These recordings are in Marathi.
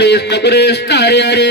नकुरेश तारे अरे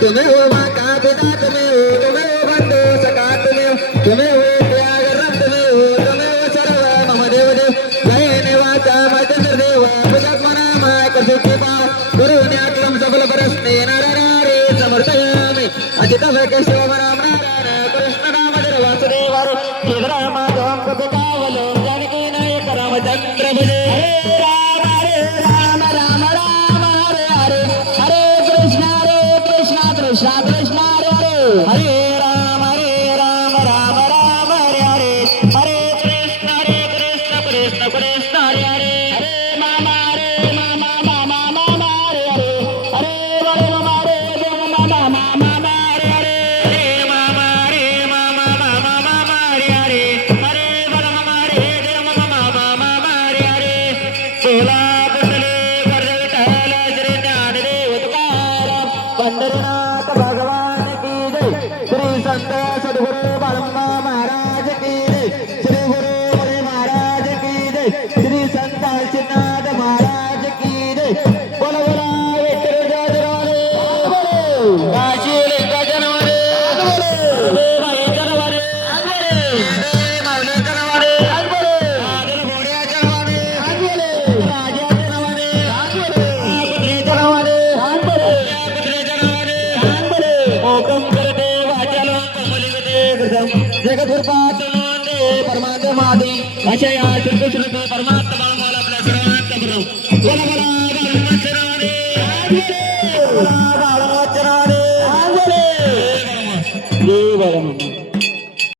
तुम्ही हो माता पिता तुम्ही हो बंधू सखा तुम्ही हो त्यागरम तुम्ही हो सर्व मम देव जय निवासा मचंद्र देव पूजक मना माय कसुके पाव गुरुण्यातलम सबल परस्ते नारायण समर्थयामि अजित केशव राम नारायण कृष्ण दामोदर वासुदेव हरे राम राम कपिकावलो जानकी नायक रामचंद्र भजे राम राम राम हरे हरे हरे कृष्ण कृष्ण कृष्ण हरे हरे राम राम राम हरे हरे हरे कृष्ण कृष्ण कृष्ण हरे हरे हरे मामा मामा मामा हरे हरे हरे बड़े मामा मामा हरे हरे मामा मामा मामा हरे हरे हरे बड़े मामा हरे हरे सोला कुंडले विठ्ठल श्री ज्ञानदेव तुकाराम पंढरीनाथ भगवान की जय श्री संत सद्गुरु बाळंबा महाराज की जय श्री गुरु हरी महाराज की जय श्री संत श्रीनाथ महाराज की जय बोला बोला विठ्ठल जयरारे काशी लिंगाजनवारे भाई जनवारे माऊली जनवारे आदर घोड्या जनवारे राजा जनवारे कुत्रे जनवारे कुत्रे जनवारे ओकम करते वाचल कमलिगते कृतम जगद्गुरुपाद परमात्मा आदि अशया श्री कृष्ण परमात्मा